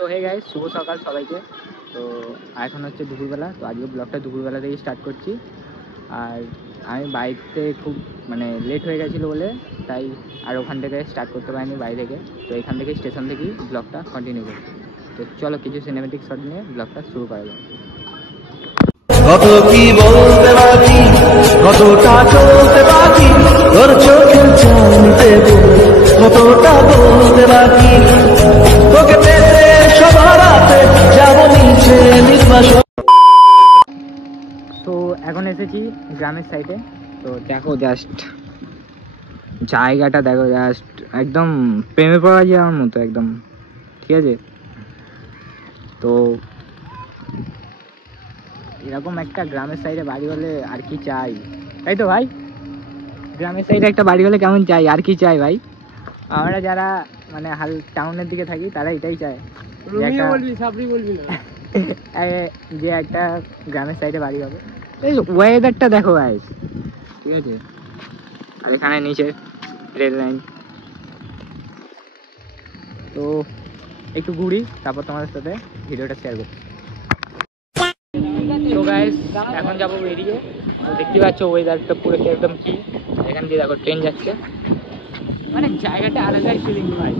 So hey guys, শুভ সকাল সবাইকে। তো এখন হচ্ছে দুপুরবেলা। তো আজকে ব্লগটা দুপুরবেলা থেকে স্টার্ট করছি। আর আমি বাইকতে খুব লেট হয়ে গেছিলো বলে তাই আর ওখান থেকে স্টার্ট করতে পারিনি বাড়ি থেকে। তো এখান থেকে স্টেশন থেকেই ব্লগটা কন্টিনিউ করছি। তো চলো কিছু সিনেমেটিক শট নিয়ে ব্লগটা শুরু করা যাক। কত কি বলতে বাকি, কতটা চলতে বাকি, তোর চোখে জানতে কতটা বলতে বাকি, তোকে পেতে সবার হাতে যাবো নিচে নির্বাস। তো এখন এসেছি গ্রামের সাইডে। তো দেখো জাস্ট জায়গাটা দেখো, জাস্ট একদম প্রেমে পড়া যাওয়ার মতো একদম, ঠিক আছে। তো এরকম একটা গ্রামের সাইডে বাড়ি হলে আর কি চাই, তাই তো ভাই? গ্রামের সাইডে একটা বাড়ি হলে কেমন চাই, আর কি চাই ভাই? আমরা যারা হাল টাউনের দিকে থাকি তারা এটাই চায় যে একটা গ্রামের সাইডে বাড়ি হবে। এই ওয়েদারটা দেখো ভাই, ঠিক আছে। আর এখানে নিচে রেল লাইন। তো একটু ঘুরি, তারপর তোমাদের সাথে ভিডিওটা শেয়ার করছি। তো গাইস এখন যাবো এদিকে। তো দেখতে পাচ্ছ ওয়েদারটা পুরো একদম কি, এখান দিয়ে দেখো ট্রেন যাচ্ছে, জায়গাটা আলাদাই ফিলিং ভাই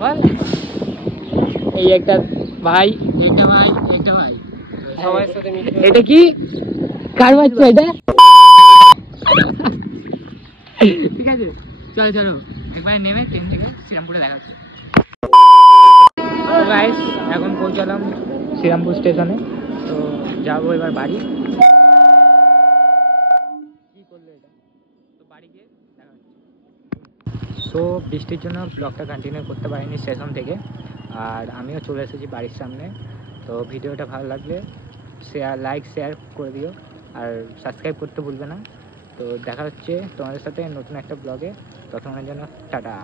বল। এই একটা ভাই, একটা ভাই, একটা ভাই, সবার সাথে এটা কি কার বাচ্চা এটা? ঠিক আছে, চলো চলো একবার নেমে ট্রেন থেকে শ্রীরামপুরে দেখা হচ্ছে। তো গাইস এখন পৌঁছালাম শ্রীরামপুর স্টেশনে। তো যাবো এবার বাড়ি। কি করলো এটা? তো বাড়ি গিয়ে দেখা হচ্ছে। সো বৃষ্টির জন্য ব্লগটা কন্টিনিউ করতে পারিনি স্টেশন থেকে। আর আমিও চলে এসেছি বাড়ির সামনে। তো ভিডিওটা ভালো লাগলে লাইক শেয়ার করে দিও, আর সাবস্ক্রাইব করতে ভুলবে না। তো দেখা হচ্ছে তোমাদের সাথে নতুন একটা ব্লগে। ততক্ষণের জন্য টাটা।